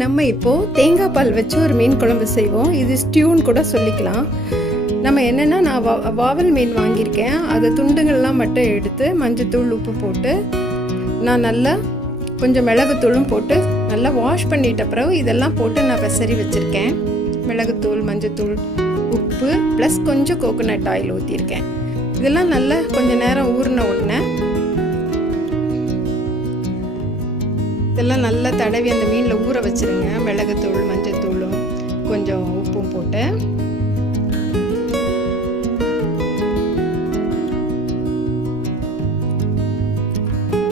நம்ம இப்போது தேங்காய் பால் வச்சு ஒரு மீன் குழம்பு செய்வோம். இது ஸ்டியூன்னு கூட சொல்லிக்கலாம். நம்ம என்னென்னா, நான் வாவல் மீன் வாங்கியிருக்கேன். அது துண்டுகள்லாம் மட்டும் எடுத்து மஞ்சத்தூள் உப்பு போட்டு நான் நல்லா கொஞ்சம் மிளகுத்தூளும் போட்டு நல்லா வாஷ் பண்ணிட்ட பிறகு இதெல்லாம் போட்டு நான் பெசரி வச்சுருக்கேன். மிளகுத்தூள், மஞ்சத்தூள், உப்பு ப்ளஸ் கொஞ்சம் கோகோனட் ஆயில் ஊற்றிருக்கேன். இதெல்லாம் நல்லா கொஞ்சம் நேரம் ஊறின உடனே இதெல்லாம் நல்லா தடவி அந்த மீனில் ஊற வச்சுருங்க. மிளகுத்தூள், மஞ்சத்தூளும் கொஞ்சம் உப்பும் போட்டு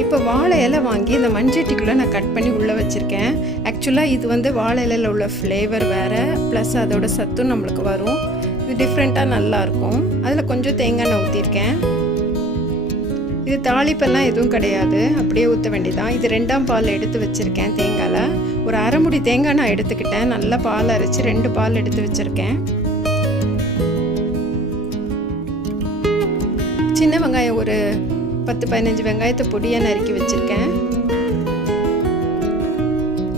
இப்போ வாழை இலை வாங்கி இந்த மண்சட்டிக்குள்ளே நான் கட் பண்ணி உள்ளே வச்சுருக்கேன். ஆக்சுவலாக இது வந்து வாழை இலையில் உள்ள ஃப்ளேவர் வேறு, ப்ளஸ் அதோட சத்தும் நம்மளுக்கு வரும். இது டிஃப்ரெண்ட்டாக நல்லாயிருக்கும். அதில் கொஞ்சம் தேங்காய் எண்ணெய் ஊற்றிருக்கேன். இது தாளிப்பெல்லாம் எதுவும் கிடையாது, அப்படியே ஊற்ற வேண்டியதான். இது 2ஆம் பால் எடுத்து வச்சுருக்கேன். தேங்காயில் ஒரு அரை முடி தேங்காய் நான் எடுத்துக்கிட்டேன். நல்லா பால் அரைச்சி 2 பால் எடுத்து வச்சுருக்கேன். சின்ன வெங்காயம் ஒரு 10-15 வெங்காயத்தை பொடியாக நறுக்கி வச்சுருக்கேன்.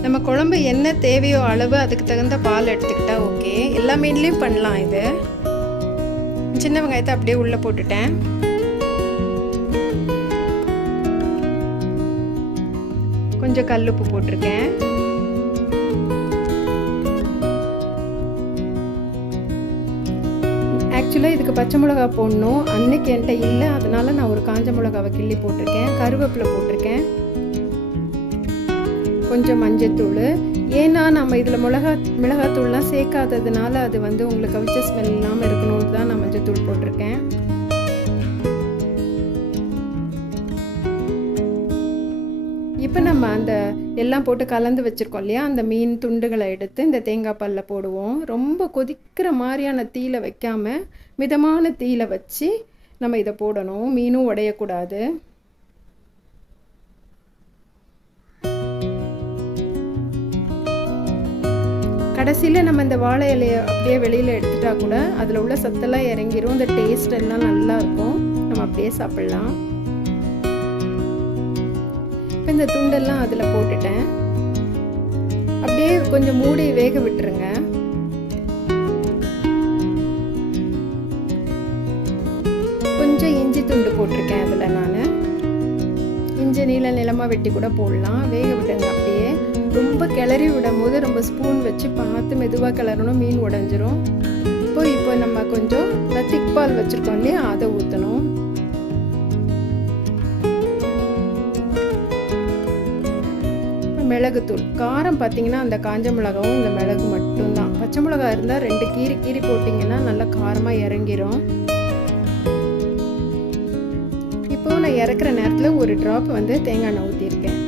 நம்ம குழம்பு என்ன தேவையோ அளவு அதுக்கு தகுந்த பால் எடுத்துக்கிட்டா ஓகே. எல்லா மீன்லேயும் பண்ணலாம். இது சின்ன வெங்காயத்தை அப்படியே உள்ளே போட்டுட்டேன். கொஞ்சம் கல்லுப்பு போட்டிருக்கேன். ஆக்சுவலாக இதுக்கு பச்சை மிளகா போடணும். அன்னைக்கு என்கிட்ட இல்லை, அதனால நான் ஒரு காஞ்ச மிளகாவை கிள்ளி போட்டிருக்கேன். கருவேப்பிலை போட்டிருக்கேன். கொஞ்சம் மஞ்சத்தூள். ஏன்னா நம்ம இதில் மிளகாத்தூள்லாம் சேர்க்காததுனால அது வந்து உங்களுக்கு கவிச்ச ஸ்மெல் இல்லாமல் இருக்கணும்னு தான் நான் மஞ்சத்தூள் போட்டிருக்கேன். இப்போ நம்ம அந்த எல்லாம் போட்டு கலந்து வச்சுருக்கோம் இல்லையா, அந்த மீன் துண்டுகளை எடுத்து இந்த தேங்காய் பாலில் போடுவோம். ரொம்ப கொதிக்கிற மாதிரியான தீயில வைக்காமல் மிதமான தீயில வச்சு நம்ம இதை போடணும். மீனும் உடையக்கூடாது. கடைசியில் நம்ம இந்த வாழை இலையை அப்படியே வெளியில் எடுத்துட்டா கூட அதில் உள்ள சத்தெல்லாம் இறங்கிரும். இந்த டேஸ்ட் எல்லாம் நல்லா இருக்கும். நம்ம அப்படியே சாப்பிட்லாம். இப்போ இந்த துண்டெல்லாம் அதில் போட்டுட்டேன். அப்படியே கொஞ்சம் மூடி வேக விட்டுருங்க. கொஞ்சம் இஞ்சி துண்டு போட்டிருக்கேன் அதில். நான் இஞ்சி நீளமாக வெட்டி கூட போடலாம். வேக விட்டுங்க. அப்படியே ரொம்ப கிளறி விடும் போது ரொம்ப ஸ்பூன் வச்சு பார்த்து மெதுவாக கிளறணும், மீன் உடஞ்சிரும். இப்போ நம்ம கொஞ்சம் திக் பால் வச்சுருக்கோம் இல்லையா, அதை ஊற்றணும். மிளகுத்தூள் காரம் பார்த்தீங்கன்னா அந்த காஞ்ச மிளகாவும் இந்த மிளகு மட்டும்தான். பச்சை மிளகா இருந்தால் 2 கீரி போட்டிங்கன்னா நல்லா காரமாக இறங்கிரும். இப்போ நான் இறக்குற நேரத்தில் ஒரு ட்ராப் வந்து தேங்காய் எண்ணெய் ஊற்றிருக்கேன்.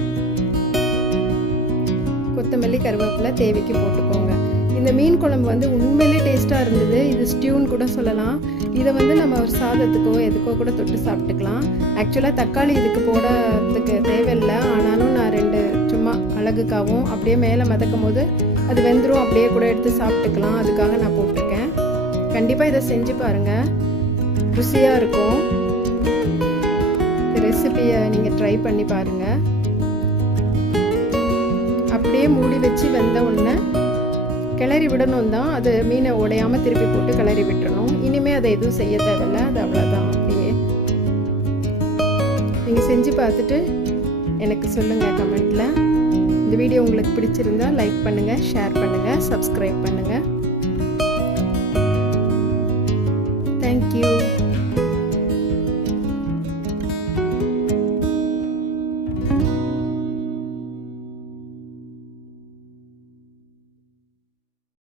கொத்தமல்லி, கருவேப்பிலை தேவைக்கு போட்டுக்கோங்க. இந்த மீன் குழம்பு வந்து உண்மையிலே டேஸ்ட்டாக இருந்தது. இது ஸ்டியூன்னு கூட சொல்லலாம். இதை வந்து நம்ம ஒரு சாதத்துக்கோ எதுக்கோ கூட தொட்டு சாப்பிட்டுக்கலாம். ஆக்சுவலாக தக்காளி இதுக்கு போடுறதுக்கு தேவையில்லை. ஆனாலும் நான் 2 சும்மா அழகுக்காகவும் அப்படியே மேலே மிதக்கும் போது அது வெந்துடும், அப்படியே கூட எடுத்து சாப்பிட்டுக்கலாம். அதுக்காக நான் போட்டிருக்கேன். கண்டிப்பாக இதை செஞ்சு பாருங்கள், ருசியாக இருக்கும். இந்த ரெசிபியை நீங்கள் ட்ரை பண்ணி பாருங்கள். அப்படியே மூடி வச்சு வெந்த உடனே கிளறி விடணும் தான். அது மீனை உடையாமல் திருப்பி போட்டு கிளறி விட்டுறணும். இனிமேல் அதை எதுவும் செய்ய தேவையில்லை. அது அவ்வளோதான். அப்படியே நீங்கள் செஞ்சு பார்த்துட்டு எனக்கு சொல்லுங்கள் கமெண்ட்டில். இந்த வீடியோ உங்களுக்கு பிடிச்சிருந்தா லைக் பண்ணுங்கள், ஷேர் பண்ணுங்கள், சப்ஸ்கிரைப் பண்ணுங்கள்.